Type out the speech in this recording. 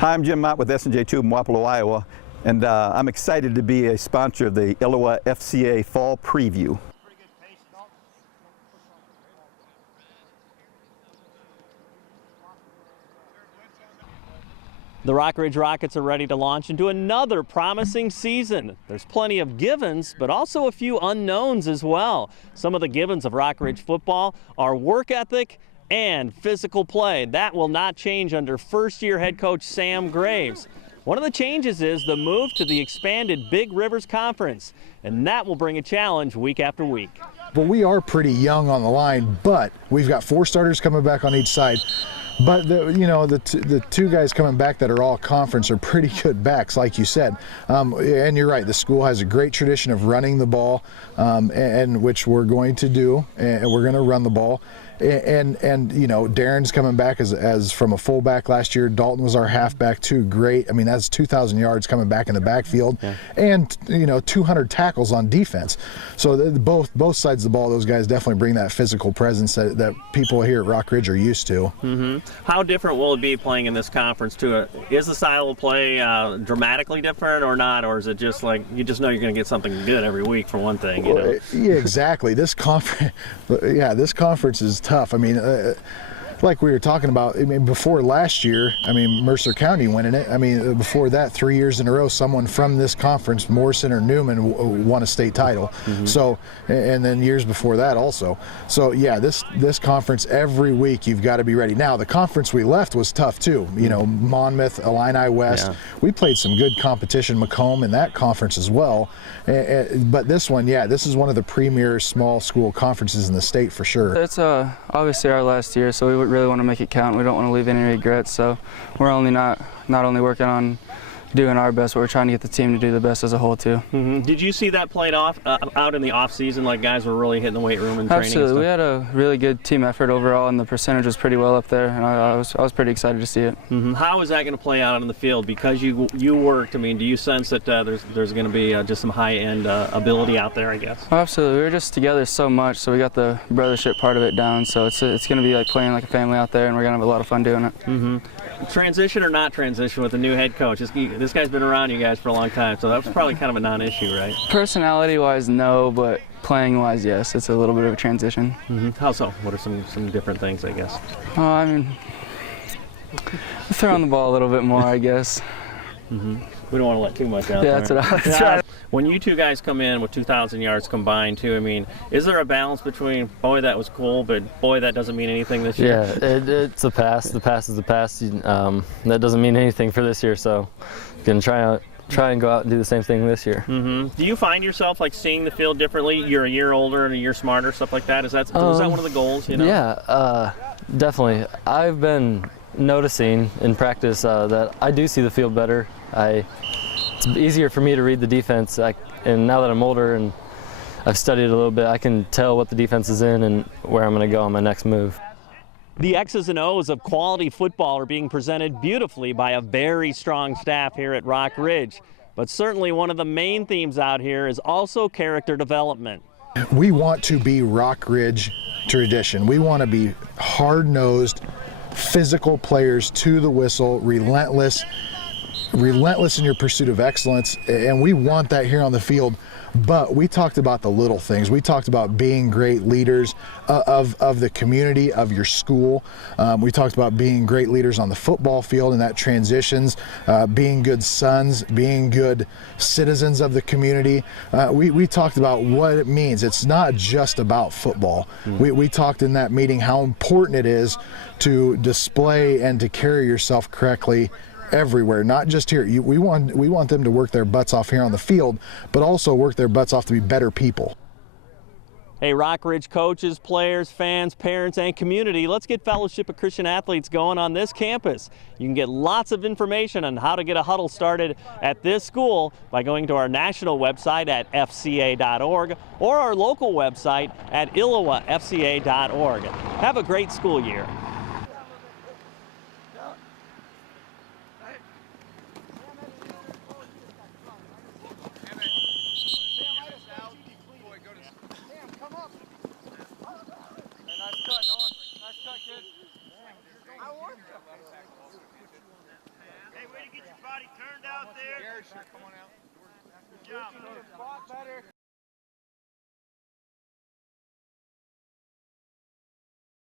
Hi, I'm Jim Mott with S&J Tube in Wapello, Iowa, and I'm excited to be a sponsor of the ILLOWA FCA Fall Preview. The Rockridge Rockets are ready to launch into another promising season. There's plenty of givens, but also a few unknowns as well. Some of the givens of Rockridge football are work ethic and physical play. That will not change under first-year head coach Sam Graves. One of the changes is the move to the expanded Big Rivers Conference, and that will bring a challenge week after week. But we are pretty young on the line, but we've got 4 starters coming back on each side. But the two guys coming back that are all conference are pretty good backs, like you said. And you're right, the school has a great tradition of running the ball, and which we're going to do, and we're going to run the ball. And you know, Darren's coming back as from a fullback last year. Dalton was our halfback too. Great. I mean, that's 2,000 yards coming back in the backfield, yeah. And you know, 200 tackles on defense. So both sides of the ball, those guys definitely bring that physical presence that people here at Rockridge are used to. Mm-hmm. How different will it be playing in this conference too? Is the style of play dramatically different or not, or is it just like you just know you're going to get something good every week for one thing? You know? Yeah, exactly. This conference, yeah, this conference is tough. I mean, like we were talking about, I mean, before last year, I mean, Mercer County winning it. I mean, before that, 3 years in a row, someone from this conference, Morrison or Newman, won a state title. Mm-hmm. So, and then years before that also. So, yeah, this conference, every week you've got to be ready. Now, the conference we left was tough too. You know, Monmouth, Illini West. Yeah. We played some good competition, Macomb in that conference as well. But this one, yeah, this is one of the premier small school conferences in the state for sure. It's obviously our last year, so we would really want to make it count. We don't want to leave any regrets, so we're only not only working on doing our best, but we're trying to get the team to do the best as a whole too. Mm-hmm. Did you see that played off out in the off season, like guys were really hitting the weight room and training? Absolutely, and we had a really good team effort overall, and the percentage was pretty well up there, and I was pretty excited to see it. Mm-hmm. How is that going to play out on the field? Because you worked, I mean, do you sense that there's going to be just some high-end ability out there, I guess? Oh, absolutely, we were just together so much, so we got the brothership part of it down, so it's going to be like playing like a family out there, and we're going to have a lot of fun doing it. Mm-hmm. Transition or not transition with the new head coach? This guy's been around you guys for a long time, so that was probably kind of a non-issue, right? Personality-wise, no, but playing-wise, yes. It's a little bit of a transition. Mm-hmm. How so? What are some different things, I guess? Oh, I mean, throwing the ball a little bit more, I guess. Mm-hmm. We don't want to let too much out. Yeah, there. that's right. When you two guys come in with 2,000 yards combined, too, I mean, is there a balance between, boy, that was cool, but boy, that doesn't mean anything this year? Yeah, it's a pass. The pass is the pass. That doesn't mean anything for this year, so going to try and go out and do the same thing this year. Mm-hmm. Do you find yourself like seeing the field differently? You're a year older and a year smarter, stuff like that. Is that one of the goals? You know? Yeah, definitely. I've been noticing in practice that I do see the field better. It's easier for me to read the defense, and now that I'm older and I've studied a little bit, I can tell what the defense is in and where I'm going to go on my next move. The X's and O's of quality football are being presented beautifully by a very strong staff here at Rockridge. But certainly one of the main themes out here is also character development. We want to be Rockridge tradition. We want to be hard-nosed, physical players to the whistle, relentless in your pursuit of excellence, and we want that here on the field. But we talked about the little things. We talked about being great leaders of the community, of your school. We talked about being great leaders on the football field, and that transitions, being good sons, being good citizens of the community. We talked about what it means. It's not just about football. We talked in that meeting how important it is to display and to carry yourself correctly everywhere, not just here. We want them to work their butts off here on the field, but also work their butts off to be better people. Hey, Rockridge coaches, players, fans, parents, and community, let's get Fellowship of Christian Athletes going on this campus. You can get lots of information on how to get a huddle started at this school by going to our national website at fca.org or our local website at illowafca.org. Have a great school year. Nice cut, kid. I want you. Hey, Sure, come on out.